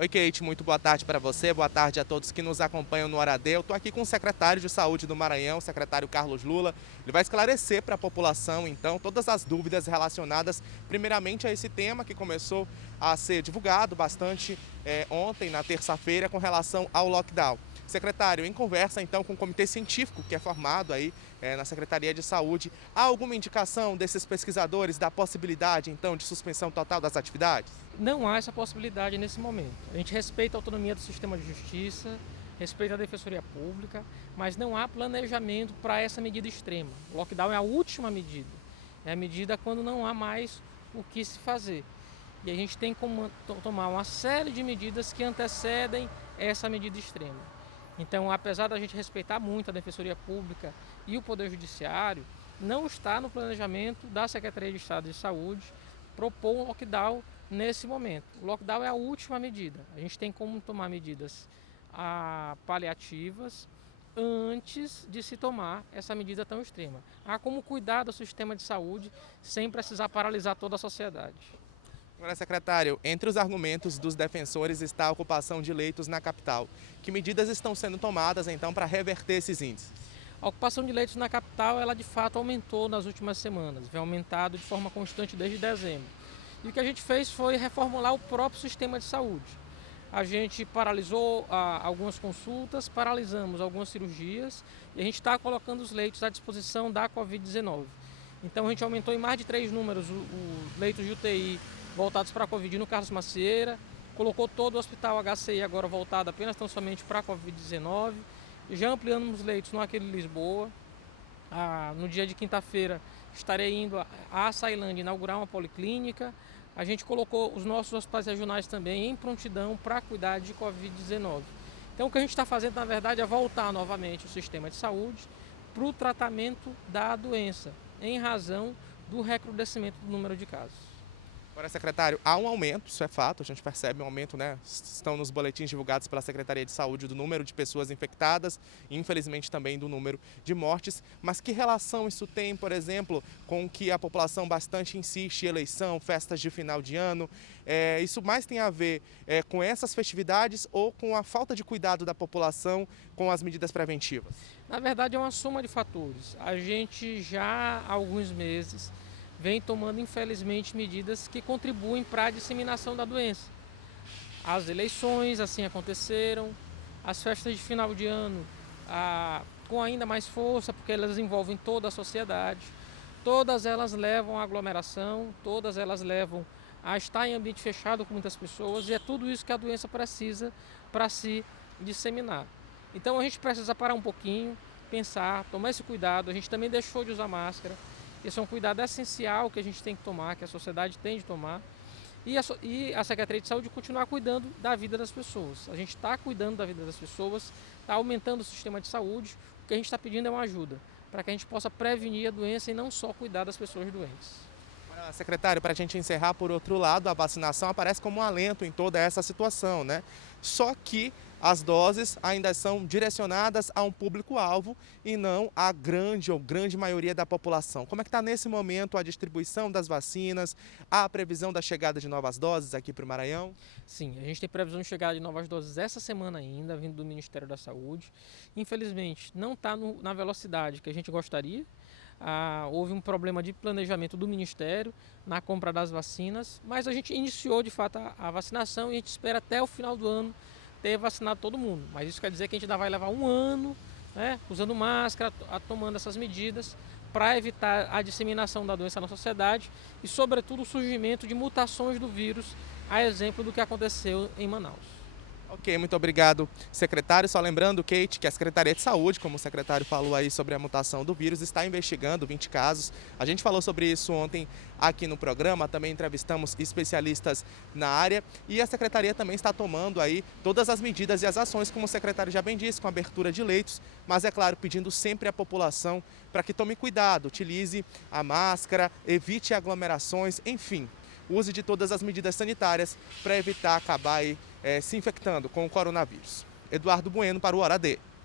Oi, Kate, muito boa tarde para você, boa tarde a todos que nos acompanham no Hora D. Eu estou aqui com o secretário de Saúde do Maranhão, o secretário Carlos Lula. Ele vai esclarecer para a população, então, todas as dúvidas relacionadas, primeiramente, a esse tema que começou a ser divulgado bastante ontem, na terça-feira, com relação ao lockdown. Secretário, em conversa, então, com o comitê científico que é formado aí na Secretaria de Saúde, há alguma indicação desses pesquisadores da possibilidade, então, de suspensão total das atividades? Não há essa possibilidade nesse momento. A gente respeita a autonomia do sistema de justiça, respeita a defensoria pública, mas não há planejamento para essa medida extrema. O lockdown é a última medida. É a medida quando não há mais o que se fazer. E a gente tem que tomar uma série de medidas que antecedem essa medida extrema. Então, apesar da gente respeitar muito a defensoria pública e o Poder Judiciário, não está no planejamento da Secretaria de Estado de Saúde propor um lockdown nesse momento. O lockdown é a última medida. A gente tem como tomar medidas paliativas antes de se tomar essa medida tão extrema. Há como cuidar do sistema de saúde sem precisar paralisar toda a sociedade. Agora, secretário, entre os argumentos dos defensores está a ocupação de leitos na capital. Que medidas estão sendo tomadas, então, para reverter esses índices? A ocupação de leitos na capital, ela de fato aumentou nas últimas semanas, vem aumentado de forma constante desde dezembro. E o que a gente fez foi reformular o próprio sistema de saúde. A gente paralisou algumas consultas, paralisamos algumas cirurgias e a gente está colocando os leitos à disposição da Covid-19. Então a gente aumentou em mais de 3 números os leitos de UTI voltados para a Covid no Carlos Macieira, colocou todo o hospital HCI agora voltado apenas tão somente para a Covid-19, já ampliamos os leitos no Aquile Lisboa. No dia de quinta-feira estarei indo a Açailândia inaugurar uma policlínica. A gente colocou os nossos hospitais regionais também em prontidão para cuidar de Covid-19. Então o que a gente está fazendo, na verdade, é voltar novamente o sistema de saúde para o tratamento da doença, em razão do recrudescimento do número de casos. Agora, secretário, há um aumento, isso é fato, a gente percebe um aumento, né? Estão nos boletins divulgados pela Secretaria de Saúde do número de pessoas infectadas e, infelizmente, também do número de mortes. Mas que relação isso tem, por exemplo, com o que a população bastante insiste, eleição, festas de final de ano? Isso mais tem a ver com essas festividades ou com a falta de cuidado da população com as medidas preventivas? Na verdade, é uma soma de fatores. A gente já há alguns meses vem tomando, infelizmente, medidas que contribuem para a disseminação da doença. As eleições assim aconteceram, as festas de final de ano com ainda mais força, porque elas envolvem toda a sociedade. Todas elas levam à aglomeração, todas elas levam a estar em ambiente fechado com muitas pessoas, e é tudo isso que a doença precisa para se disseminar. Então a gente precisa parar um pouquinho, pensar, tomar esse cuidado. A gente também deixou de usar máscara. Esse é um cuidado essencial que a gente tem que tomar, que a sociedade tem de tomar. E a Secretaria de Saúde continuar cuidando da vida das pessoas. A gente está cuidando da vida das pessoas, está aumentando o sistema de saúde. O que a gente está pedindo é uma ajuda, para que a gente possa prevenir a doença e não só cuidar das pessoas doentes. Secretário, para a gente encerrar, por outro lado, a vacinação aparece como um alento em toda essa situação, né? Só que as doses ainda são direcionadas a um público-alvo e não à grande maioria da população. Como é que está nesse momento a distribuição das vacinas, a previsão da chegada de novas doses aqui para o Maranhão? Sim, a gente tem previsão de chegada de novas doses essa semana ainda, vindo do Ministério da Saúde. Infelizmente, não está na velocidade que a gente gostaria. Houve um problema de planejamento do Ministério na compra das vacinas, mas a gente iniciou de fato a vacinação e a gente espera até o final do ano ter vacinado todo mundo. Mas isso quer dizer que a gente ainda vai levar um ano, né, usando máscara, tomando essas medidas para evitar a disseminação da doença na sociedade e, sobretudo, o surgimento de mutações do vírus, a exemplo do que aconteceu em Manaus. Ok, muito obrigado, secretário. Só lembrando, Kate, que a Secretaria de Saúde, como o secretário falou aí sobre a mutação do vírus, está investigando 20 casos. A gente falou sobre isso ontem aqui no programa, também entrevistamos especialistas na área e a Secretaria também está tomando aí todas as medidas e as ações, como o secretário já bem disse, com a abertura de leitos, mas é claro, pedindo sempre à população para que tome cuidado, utilize a máscara, evite aglomerações, enfim. Use de todas as medidas sanitárias para evitar acabar aí, se infectando com o coronavírus. Eduardo Bueno para o Hora D.